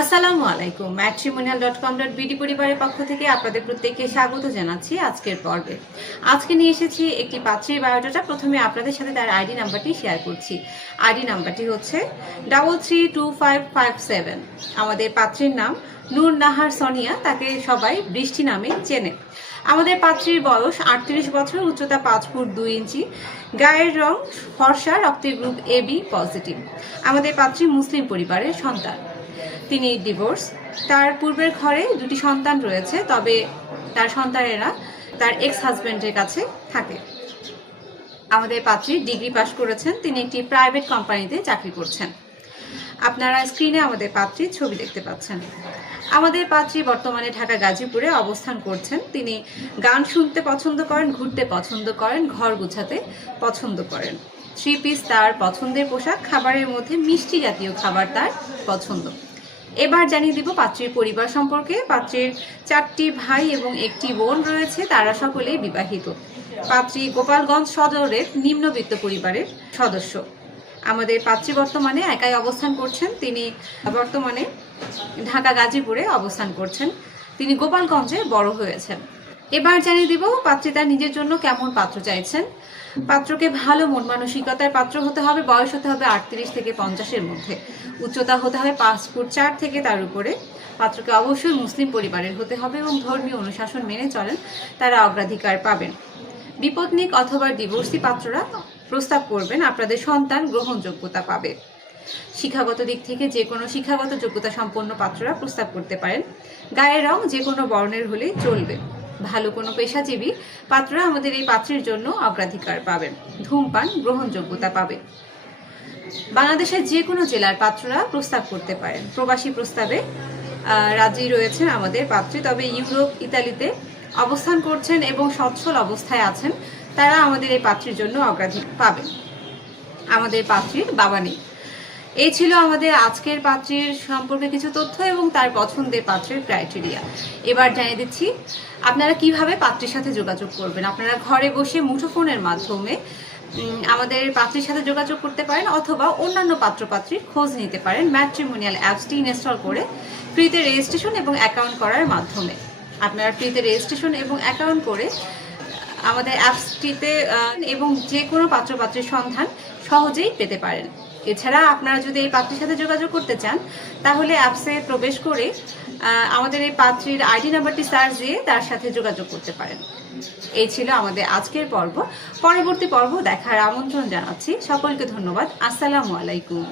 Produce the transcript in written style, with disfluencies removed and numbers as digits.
আসসালামু আলাইকুম। matrimonial.com.bd পরিবারের পক্ষ থেকে আপনাদের প্রত্যেককে স্বাগত জানাচ্ছি আজকের পর্বে। আজকে নিয়ে এসেছি একটি পাত্রীর বায়োডাটা। প্রথমে আপনাদের সাথে তার আইডি নাম্বারটি শেয়ার করছি। আইডি নাম্বারটি হচ্ছে 332557। আমাদের পাত্রীর নাম নূর নাহার সোনিয়া, তাকে সবাই বৃষ্টি নামে চেনে। আমাদের পাত্রীর বয়স 38 বছর, উচ্চতা 5 ফুট 2 ইঞ্চি, গায়ের রং ফর্সা, রক্তের গ্রুপ AB পজিটিভ। আমাদের পাত্রী মুসলিম পরিবারের সন্তান। তিনি ডিভোর্স। তার পূর্বের ঘরে দুটি সন্তান রয়েছে, তবে তার সন্তানেরা তার এক্স হাজব্যান্ডের কাছে থাকে। আমাদের পাত্রী ডিগ্রি পাশ করেছেন, তিনি একটি প্রাইভেট কোম্পানিতে চাকরি করছেন। আপনারা স্ক্রিনে আমাদের পাত্রীর ছবি দেখতে পাচ্ছেন। আমাদের পাত্রী বর্তমানে ঢাকা গাজীপুরে অবস্থান করছেন। তিনি গান শুনতে পছন্দ করেন, ঘুরতে পছন্দ করেন, ঘর গুছাতে পছন্দ করেন। 3 পিস তার পছন্দের পোশাক, খাবারের মধ্যে মিষ্টি জাতীয় খাবার তার পছন্দ। এবার জানিয়ে দিব পাত্রীর পরিবার সম্পর্কে। পাত্রীর 4টি ভাই এবং একটি বোন রয়েছে, তারা সকলেই বিবাহিত। পাত্রী গোপালগঞ্জ সদরের নিম্নবিত্ত পরিবারের সদস্য। আমাদের পাত্রী বর্তমানে একাই অবস্থান করছেন। তিনি বর্তমানে ঢাকা গাজীপুরে অবস্থান করছেন। তিনি গোপালগঞ্জে বড় হয়েছেন। এবার জানিয়ে দিব পাত্রী তার নিজের জন্য কেমন পাত্র চাইছেন। পাত্রকে ভালো মন মানসিকতার পাত্র হতে হবে। বয়স হতে হবে 38 থেকে 50-এর মধ্যে। উচ্চতা হতে হবে 5 ফুট 4 থেকে তার উপরে। পাত্রকে অবশ্যই মুসলিম পরিবারের হতে হবে এবং ধর্মীয় অনুশাসন মেনে চলেন, তারা অগ্রাধিকার পাবেন। বিপত্নিক অথবা ডিভোর্সি পাত্ররা প্রস্তাব করবেন, আপনাদের সন্তান গ্রহণযোগ্যতা পাবে। শিক্ষাগত দিক থেকে যে কোনো শিক্ষাগত যোগ্যতা সম্পন্ন পাত্ররা প্রস্তাব করতে পারেন। গায়ের রং যে কোনো বর্ণের হলেই চলবে। ভালো কোনো পেশাজীবী পাত্ররা আমাদের এই পাত্রীর জন্য অগ্রাধিকার পাবেন। ধূমপান গ্রহণযোগ্যতা পাবে। বাংলাদেশের যে কোনো জেলার পাত্ররা প্রস্তাব করতে পারেন। প্রবাসী প্রস্তাবে রাজি রয়েছেন আমাদের পাত্রী, তবে ইউরোপ, ইতালিতে অবস্থান করছেন এবং সচ্ছল অবস্থায় আছেন, তারা আমাদের এই পাত্রীর জন্য অগ্রাধিকার পাবেন। আমাদের পাত্রীর বাবা নেই। এই ছিল আমাদের আজকের পাত্রীর সম্পর্কে কিছু তথ্য এবং তার পছন্দের পাত্রের ক্রাইটেরিয়া। এবার জানিয়ে দিচ্ছি আপনারা কিভাবে পাত্রীর সাথে যোগাযোগ করবেন। আপনারা ঘরে বসে মুঠোফোনের মাধ্যমে আমাদের পাত্রীর সাথে যোগাযোগ করতে পারেন, অথবা অন্যান্য পাত্রপাত্রীর খোঁজ নিতে পারেন ম্যাট্রিমোনিয়াল অ্যাপসটি ইনস্টল করে ফ্রিতে রেজিস্ট্রেশন এবং অ্যাকাউন্ট করার মাধ্যমে। আপনারা ফ্রিতে রেজিস্ট্রেশন এবং অ্যাকাউন্ট করে আমাদের অ্যাপসটিতে এবং যে কোনো পাত্রপাত্রীর সন্ধান সহজেই পেতে পারেন। এছাড়া আপনারা যদি এই পাত্রীর সাথে যোগাযোগ করতে চান, তাহলে অ্যাপসে প্রবেশ করে আমাদের এই পাত্রীর আইডি নাম্বারটি সার্চ দিয়ে তার সাথে যোগাযোগ করতে পারেন। এই ছিল আমাদের আজকের পর্ব। পরবর্তী পর্ব দেখার আমন্ত্রণ জানাচ্ছি। সকলকে ধন্যবাদ। আসসালামু আলাইকুম।